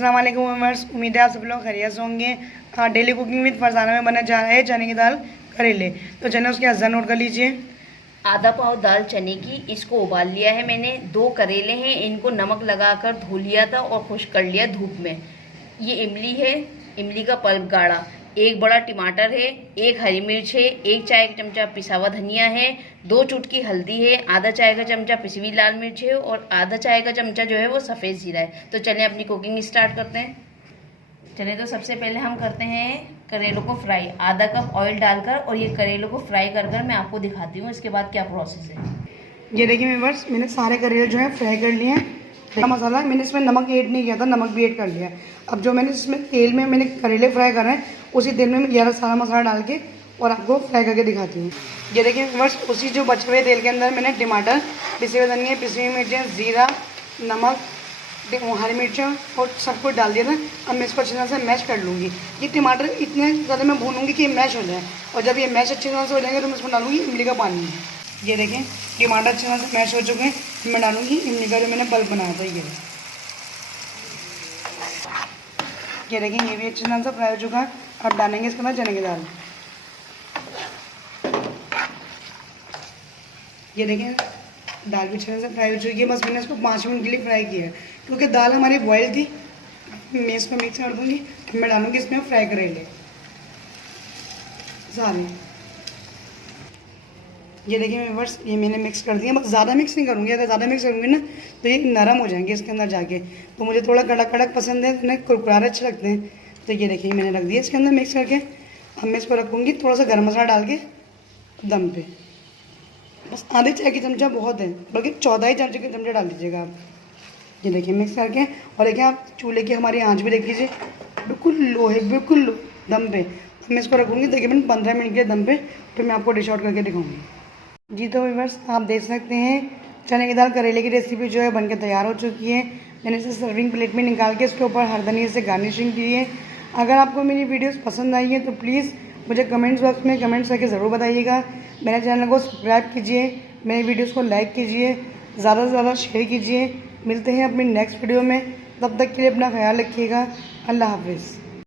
अस्सलाम वालेकुम व्यूअर्स, उम्मीद है आप सब लोग खैरियत से होंगे। डेली कुकिंग विद फरजाना में बनने जा रहा है चने की दाल करेले। तो चने उसके अज्जा नोट कर लीजिए। आधा पाव दाल चने की, इसको उबाल लिया है मैंने। 2 करेले हैं, इनको नमक लगाकर धो लिया था और खुश्क कर लिया धूप में। ये इमली है, इमली का पल्प गाढ़ा। 1 बड़ा टमाटर है, 1 हरी मिर्च है, 1 चाय का चमचा पिसा हुआ धनिया है, 2 चुटकी हल्दी है, आधा चाय का चमचा पिसी हुई लाल मिर्च है और आधा चाय का चमचा जो है वो सफ़ेद जीरा है। तो चलें अपनी कुकिंग स्टार्ट करते हैं। चलिए, तो सबसे पहले हम करते हैं करेलों को फ्राई। आधा कप ऑयल डालकर और ये करेलों को फ्राई कर मैं आपको दिखाती हूँ इसके बाद क्या प्रोसेस है। ये देखिए व्यूअर्स, मैंने सारे करेले जो है फ्राई कर लिए हैं। मसाला मैंने इसमें नमक ऐड नहीं किया था, नमक भी ऐड कर लिया। अब जो मैंने इसमें तेल में मैंने करेले फ्राई कर रहे हैं, उसी तेल में मैं ये सारा मसाला डाल के और आपको फ्राई करके दिखाती हूँ। ये देखिए व्यूअर्स, उसी जो बचे हुए तेल के अंदर मैंने टमाटर, पिसे हुए धनिया, पिसी हुई मिर्चें, ज़ीरा, नमक, हरी मिर्चें और सब कुछ डाल दिया था। अब मैं इसको अच्छी तरह से मैश कर लूँगी। ये टमाटर इतने ज़्यादा मैं भूनूंगी कि ये मैश हो जाए, और जब ये मैश अच्छी तरह से हो जाएंगे तो मैं इसमें डालूंगी इमली का पानी। ये देखें, टमाटर अच्छी तरह से मैश हो चुके हैं। मैं डालूंगी इमली का जो मैंने पल्प बनाया था। ये देखें, ये भी अच्छी तरह से फ्राई हो चुका है। अब डालेंगे इसके अंदर चने की दाल। ये देखें, दाल भी अच्छी तरह से फ्राई हो चुकी है। बस मैंने इसको 5 मिनट के लिए फ्राई किया है, क्योंकि दाल हमारी बॉयल थी। मैं इसको मिक्स कर दूँगी। मैं डालूँगी इसमें फ्राई करेले सारे। ये देखिए व्यूअर्स, ये मैंने मिक्स कर दिया। बस ज़्यादा मिक्स नहीं करूँगी, अगर ज़्यादा मिक्स करूँगी ना तो ये नरम हो जाएंगे इसके अंदर जाके। तो मुझे थोड़ा कड़क कड़क पसंद है, इन्हें कुरकुरारे अच्छे लगते हैं। तो ये देखिए, मैंने रख दिया इसके अंदर मिक्स करके। अब मैं इसको रखूँगी थोड़ा सा गर्म मसाला डाल के दम पे। बस आधे चाय की चमचा बहुत है, बल्कि 14 चाय के चमचे डाल दीजिएगा आप। ये देखिए मिक्स करके, और देखिए आप चूल्हे की हमारी आंच भी देख लीजिए, बिल्कुल लो है, बिल्कुल लो दम पे। मैं इसको रखूँगी, देखिए मैंने 15 मिनट के दम पे, फिर मैं आपको डिश आउट करके दिखाऊँगी। जी तो व्यूअर्स, आप देख सकते हैं चने की दाल करेले की रेसिपी जो है बनके तैयार हो चुकी है। मैंने इसे सर्विंग प्लेट में निकाल के इसके ऊपर हर धनिया से गार्निशिंग की है। अगर आपको मेरी वीडियोस पसंद आई है तो प्लीज़ मुझे कमेंट्स बॉक्स में कमेंट्स करके ज़रूर बताइएगा। मेरे चैनल को सब्सक्राइब कीजिए, मेरी वीडियोस को लाइक कीजिए, ज़्यादा से ज़्यादा शेयर कीजिए। मिलते हैं अपनी नेक्स्ट वीडियो में, तब तक के लिए अपना ख्याल रखिएगा। अल्लाह हाफिज़।